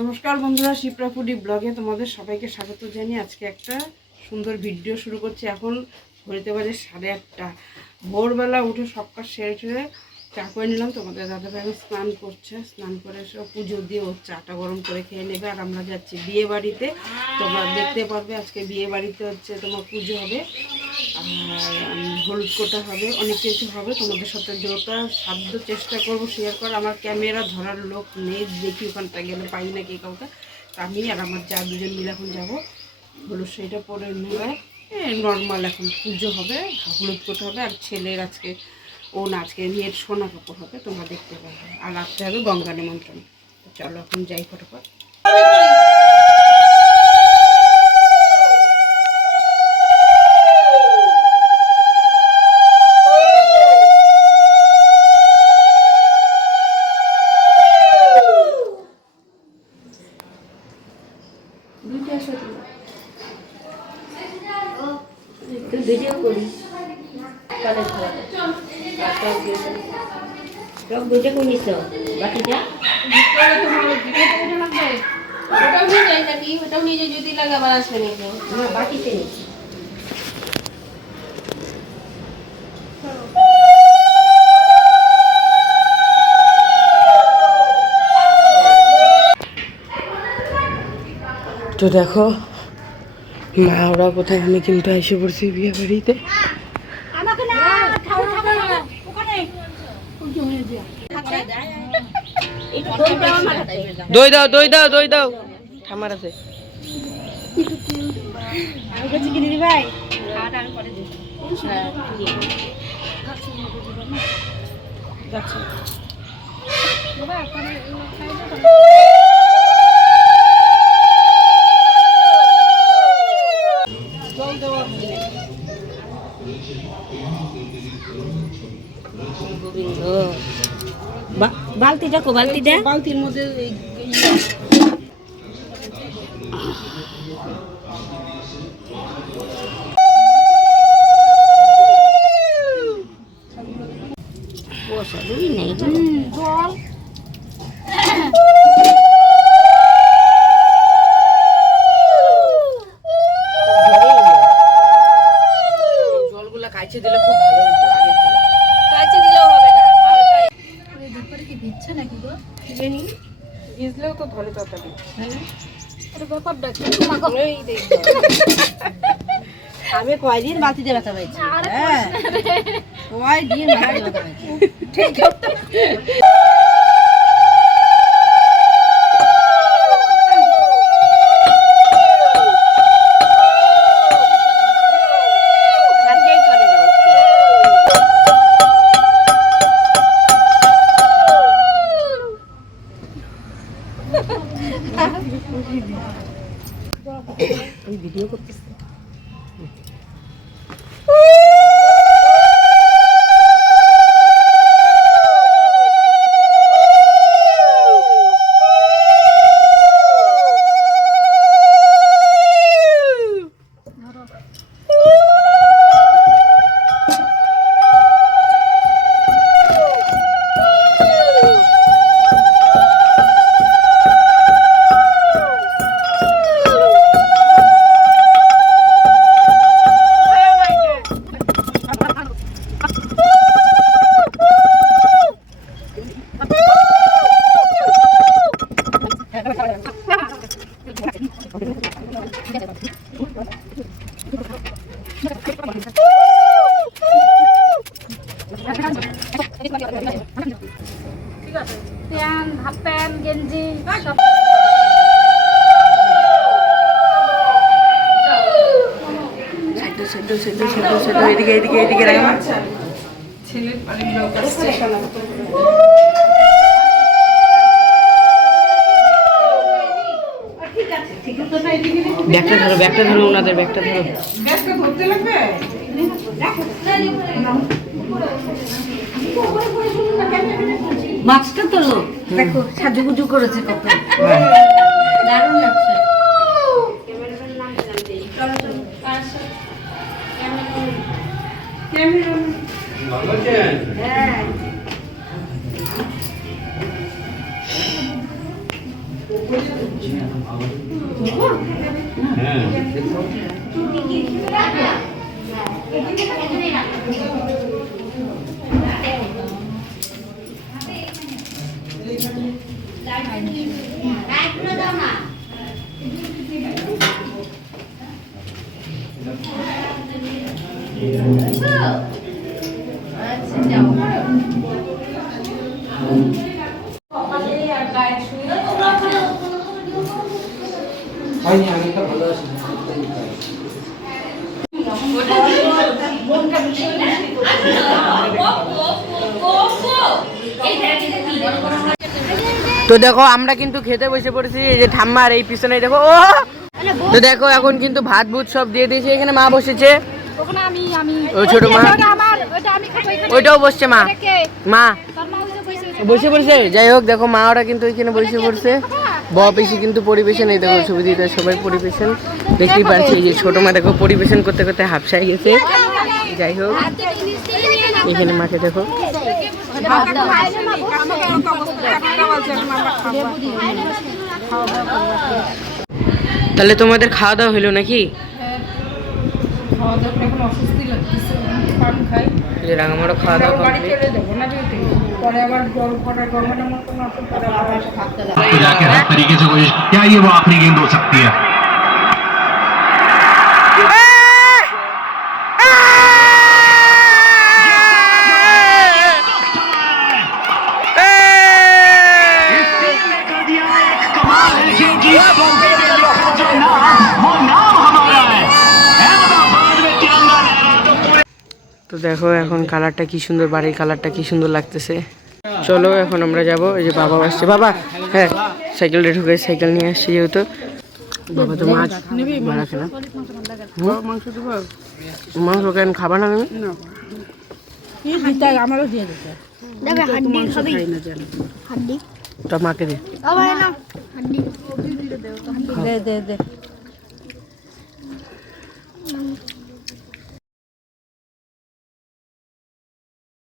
নমস্কার বন্ধুরা, শিপ্রা ফুডি ব্লগে তোমাদের সবাইকে স্বাগত জানিয়ে আজকে একটা সুন্দর ভিডিও শুরু করছি। এখন ঘড়িতে বাজে 8:30। ভোরবেলা উঠে সব কাজ সেরে চা করে নিলাম। তোমাদের দাদাভাই এখন স্নান করছে, স্নান করে সব পুজো দিয়ে ওর চাটা গরম করে খেয়ে নেবে। আর আমরা যাচ্ছি বিয়ে বাড়িতে। তোমরা দেখতে পারবে আজকে বিয়ে বাড়িতে হচ্ছে তোমার পুজো হবে, আর হলুদ কোটা হবে, অনেক কিছু হবে। তোমাদের সাথে যতটা সাধ্য চেষ্টা করব শেয়ার করা। আমার ক্যামেরা ধরার লোক নেই, দেখি ওখানটা গেলে পাই নাকি কাউকে। আমি আর আমার যা দুজন মিলে এখন যাবো। হলুদ শাড়িটা পরে নিয়ে নর্মাল এখন পুজো হবে, হলুদ কোটা হবে। আর ছেলের আজকে আজকে মেয়ের সোনা কাপড় হবে, তোমরা দেখতে পাবে। আর রাখতে হবে গঙ্গা নিমন্ত্রণ। চলো এখন যাই ফটোফট। ভিডিও করি টক দুইটা করে নিচ্ছ বাকিটা ওটাও নিয়ে যাই নাকি? ওটাও নিয়ে যাই, যদি লাগে আবার আসবে নাকি? না, বাকিতে নিচ্ছি। তো দেখো মা ওরা কোথায়, আমি কিন্তু এসে পড়ছি বিয়ে বাড়িতে। দই দাও দই দাও দই দাও, ঠামার আছে। বালতি দেখো, বালতিটা বালতির মধ্যে নেই জল। জলগুলা কাইছে দিলে খুব ভালো হতো আগে থেকে। কাছে দিলেও হবে না, দুপুরে কি ভিজছে নাকি গো? জানি ভিজলেও তো ধরে তরকারি। এটা ব্যাপারটা কি? এই দেখো আমি কয়দিন বালতিতে ব্যথা পাইছি। হ্যাঁ কয়দিন বালতিতে ব্যথা পাইছি। ঠিক আছে। এই ভিডিও করতেছি। প্যান্ট, হাফ প্যান্ট, গেঞ্জি সব। এদিকে এদিকে এদিকে রাখা। ছেলের বাড়ির লোক আসছে। ব্যাগটা ধরো ওনাদের ব্যাগটা ধরো। ব্যাগটা ধরতে লাগবে। মাছটা তো দেখো সাজুগুজু করেছে কত দারুণ লাগছে। হ্যাঁ তো দেখো আমরা কিন্তু খেতে বসে পড়েছি, এই যে ঠাম্মার এই পিছনে দেখো। ও তো দেখো এখন কিন্তু ভাত ভুত সব দিয়ে দিয়েছে, এখানে মা বসেছে, ওখানে আমি ওই ছোট মা আমার ওটা আমি খাবো এখানে। ওইটাও বসছে মা মা তার মা ওইটা বসে বসে পড়ছে। যাই হোক দেখো মা ওরা কিন্তু ওইখানে বসে পড়ছে। বেশি কিন্তু পরিবেশন, এই দেখো ছবি দিতে সবাই পরিবেশন দেখতেই পাচ্ছি। এই যে ছোট মা দেখো পরিবেশন করতে করতে হাফসাই গেছে। যাই হোক এখানে মাকে দেখো। তাহলে তোমাদের খাওয়া দাওয়া হলো নাকি? রাঙামারও খাওয়া দাওয়া কমপ্লিট। जाके हर तरीके से कोशिश क्या ये वो आखिरी गेंद हो सकती है। তো দেখো এখন কালারটা কি সুন্দর, বাড়ির কালারটা কি সুন্দর লাগতেছে। চলো এখন আমরা যাব। এই যে বাবা আসছে, বাবা হ্যাঁ সাইকেলটা ঢুকে সাইকেল নিয়ে আসছে যেহেতু। বাবা তো মাছ মারা খেলাম, মাংস কেন খাবা না? আমারও দিয়ে দিতে তা মাকে দে। দে